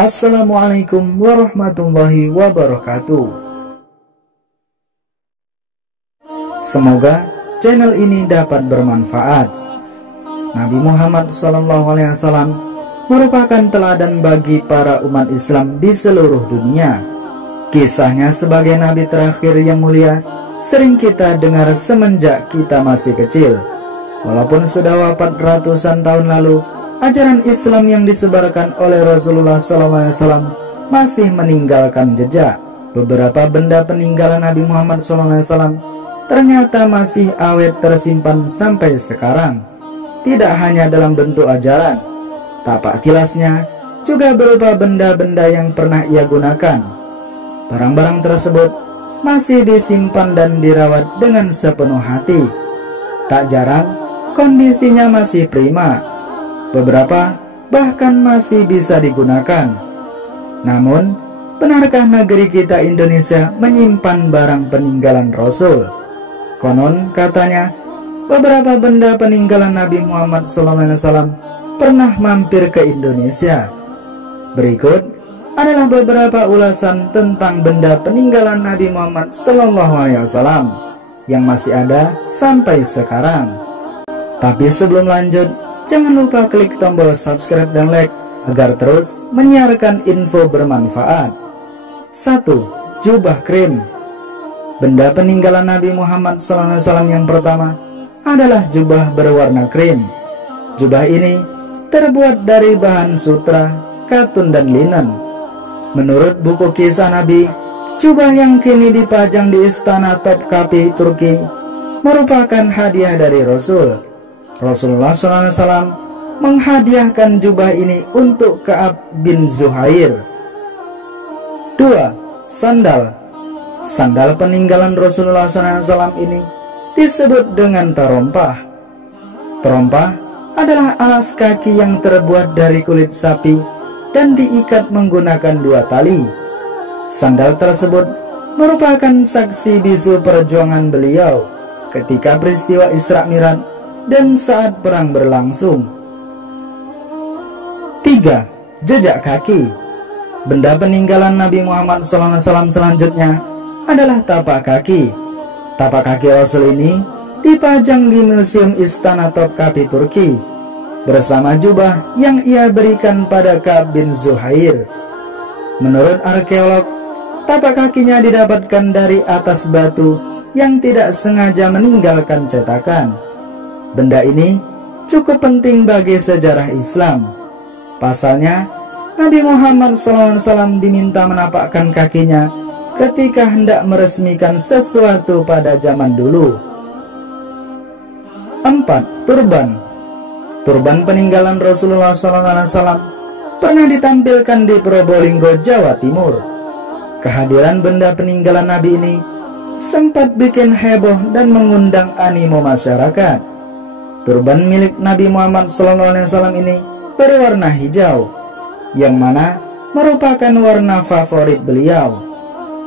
Assalamualaikum warahmatullahi wabarakatuh. Semoga channel ini dapat bermanfaat. Nabi Muhammad SAW merupakan teladan bagi para umat Islam di seluruh dunia. Kisahnya sebagai nabi terakhir yang mulia sering kita dengar semenjak kita masih kecil. Walaupun sudah wafat ratusan tahun lalu, ajaran Islam yang disebarkan oleh Rasulullah SAW masih meninggalkan jejak. Beberapa benda peninggalan Nabi Muhammad SAW ternyata masih awet tersimpan sampai sekarang. Tidak hanya dalam bentuk ajaran, tapak tilasnya juga berupa benda-benda yang pernah ia gunakan. Barang-barang tersebut masih disimpan dan dirawat dengan sepenuh hati. Tak jarang kondisinya masih prima. Beberapa bahkan masih bisa digunakan. Namun, benarkah negeri kita Indonesia menyimpan barang peninggalan Rasul? Konon katanya, beberapa benda peninggalan Nabi Muhammad SAW pernah mampir ke Indonesia. Berikut adalah beberapa ulasan tentang benda peninggalan Nabi Muhammad SAW yang masih ada sampai sekarang. Tapi sebelum lanjut, jangan lupa klik tombol subscribe dan like agar terus menyiarkan info bermanfaat. 1. Jubah krim. Benda peninggalan Nabi Muhammad SAW yang pertama adalah jubah berwarna krim. Jubah ini terbuat dari bahan sutra, katun dan linen. Menurut buku kisah Nabi, jubah yang kini dipajang di Istana Topkapi, Turki merupakan hadiah dari Rasul. Rasulullah SAW menghadiahkan jubah ini untuk Ka'ab bin Zuhair. 2. Sandal. Sandal peninggalan Rasulullah SAW ini disebut dengan terompah. Terompah adalah alas kaki yang terbuat dari kulit sapi dan diikat menggunakan 2 tali. Sandal tersebut merupakan saksi bisu perjuangan beliau ketika peristiwa Isra Mi'raj dan saat perang berlangsung. 3. Jejak kaki. Benda peninggalan Nabi Muhammad SAW selanjutnya adalah tapak kaki. Tapak kaki Rasul ini dipajang di Museum Istana Topkapi, Turki bersama jubah yang ia berikan pada Ka'ab bin Zuhair. Menurut arkeolog, tapak kakinya didapatkan dari atas batu yang tidak sengaja meninggalkan cetakan. Benda ini cukup penting bagi sejarah Islam. Pasalnya, Nabi Muhammad SAW diminta menapakkan kakinya ketika hendak meresmikan sesuatu pada zaman dulu. 4. Turban. Turban peninggalan Rasulullah SAW pernah ditampilkan di Probolinggo, Jawa Timur. Kehadiran benda peninggalan Nabi ini sempat bikin heboh dan mengundang animo masyarakat. Turban milik Nabi Muhammad SAW ini berwarna hijau, yang mana merupakan warna favorit beliau.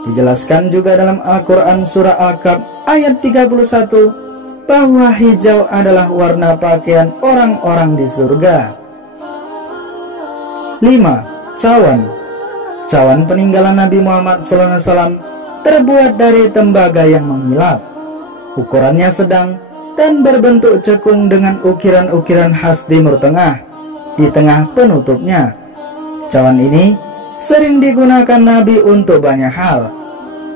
Dijelaskan juga dalam Al-Quran surah Al-Kahf ayat 31 bahwa hijau adalah warna pakaian orang-orang di surga. 5. Cawan. Cawan peninggalan Nabi Muhammad SAW terbuat dari tembaga yang mengilap. Ukurannya sedang dan berbentuk cekung dengan ukiran-ukiran khas Timur Tengah di tengah penutupnya. Cawan ini sering digunakan Nabi untuk banyak hal,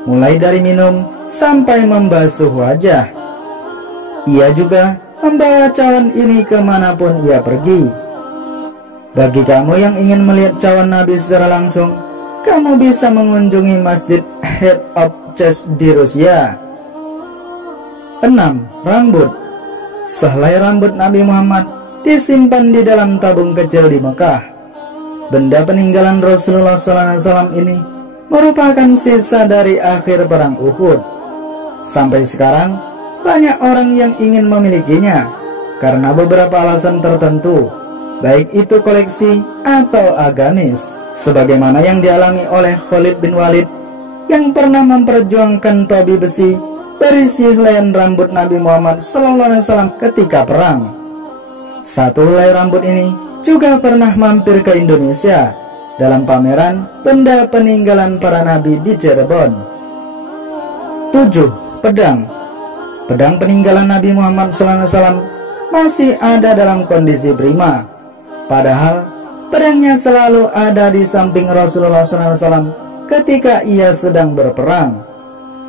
mulai dari minum sampai membasuh wajah. Ia juga membawa cawan ini kemanapun ia pergi. Bagi kamu yang ingin melihat cawan Nabi secara langsung, kamu bisa mengunjungi Masjid Head of Church di Rusia. 6. Rambut. Sehelai rambut Nabi Muhammad disimpan di dalam tabung kecil di Mekah. Benda peninggalan Rasulullah SAW ini merupakan sisa dari akhir perang Uhud. Sampai sekarang banyak orang yang ingin memilikinya karena beberapa alasan tertentu, baik itu koleksi atau agamis, sebagaimana yang dialami oleh Khalid bin Walid yang pernah memperjuangkan topi besi berisi helaian rambut Nabi Muhammad SAW ketika perang. Satu helai rambut ini juga pernah mampir ke Indonesia dalam pameran benda peninggalan para nabi di Cirebon. 7. Pedang. Pedang peninggalan Nabi Muhammad SAW masih ada dalam kondisi prima. Padahal pedangnya selalu ada di samping Rasulullah SAW ketika ia sedang berperang.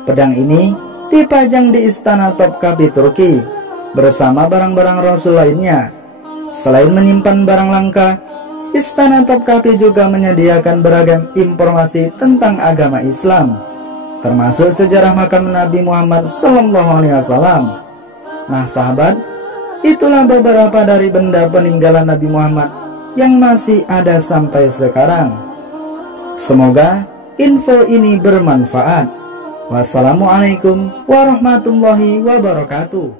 Pedang ini dipajang di Istana Topkapi Turki bersama barang-barang Rasul lainnya. Selain menyimpan barang langka, Istana Topkapi juga menyediakan beragam informasi tentang agama Islam, termasuk sejarah makam Nabi Muhammad SAW. Nah sahabat, itulah beberapa dari benda peninggalan Nabi Muhammad yang masih ada sampai sekarang. Semoga info ini bermanfaat. Wassalamualaikum warahmatullahi wabarakatuh.